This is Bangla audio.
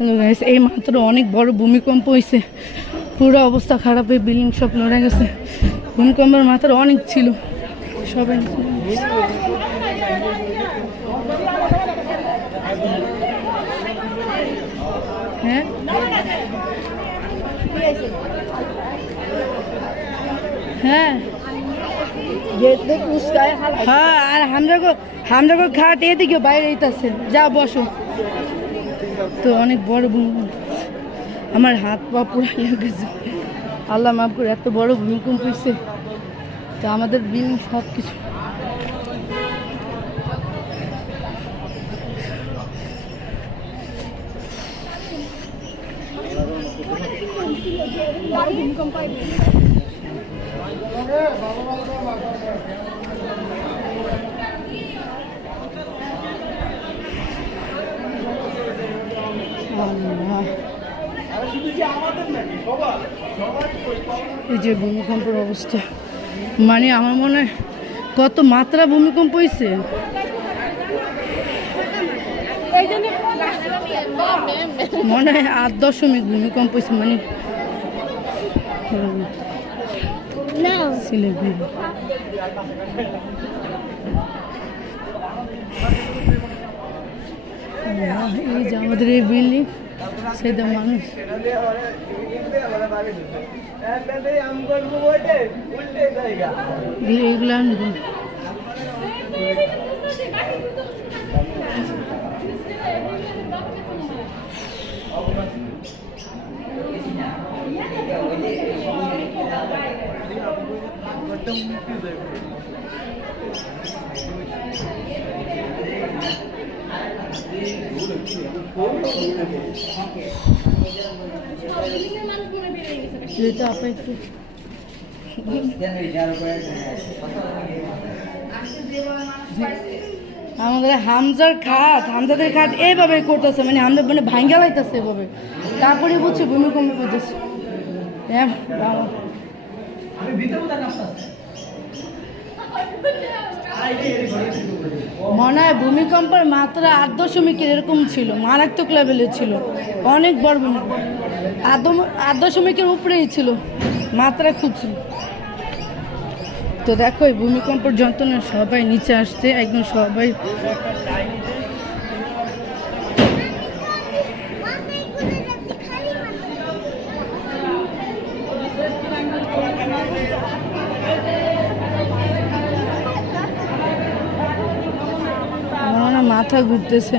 হ্যালো গাইস, এই মাত্র অনেক বড় ভূমিকম্প হয়েছে। পুরো অবস্থা খারাপ হয়ে বিল্ডিং সব লড়ে গেছে। ভূমিকম্পের মাত্রা অনেক ছিল। সবাই হ্যাঁ হ্যাঁ হ্যাঁ, আর আমরা খাট এদিকে বাইরে এইতেছে, যা বসো। তো অনেক বড় ভূমিকম্প, আমার হাত পা পুরো লেগেছে। আল্লাহ মাফ করে, এত বড় ভূমিকম্প হয়েছে। তো আমাদের বিল্ডিং সব কিছু এই যে ভূমিকম্পের অবস্থা, মানে আমার মনে হয় কত মাত্রা ভূমিকম্প হয়েছে। মনে হয় 8.0 ভূমিকম্প হয়েছে, মানে এই যে আমাদের এই বিল্ডিং, সেটা মানুষ এইগুলো একটু আমাদের হামজাদের খাট এইভাবে করতেছে, মানে আমাদের মানে ভাঙ্গা লাইতেছে এভাবে, তারপরে বুঝছি ভূমিকম্প করতেছে। হ্যাঁ, মনে হয় ভূমিকম্পের মাত্রা 8.0 এরকম ছিল, মারাত্মক লেভেলে ছিল, অনেক বড় ভূমিকম্প। 8.0 উপরেই ছিল, মাত্রা খুব ছিল। তো দেখো এই ভূমিকম্পের যন্ত্রণা সবাই নিচে আসছে, একদম সবাই। আমার মাথা ঘুরতেছে।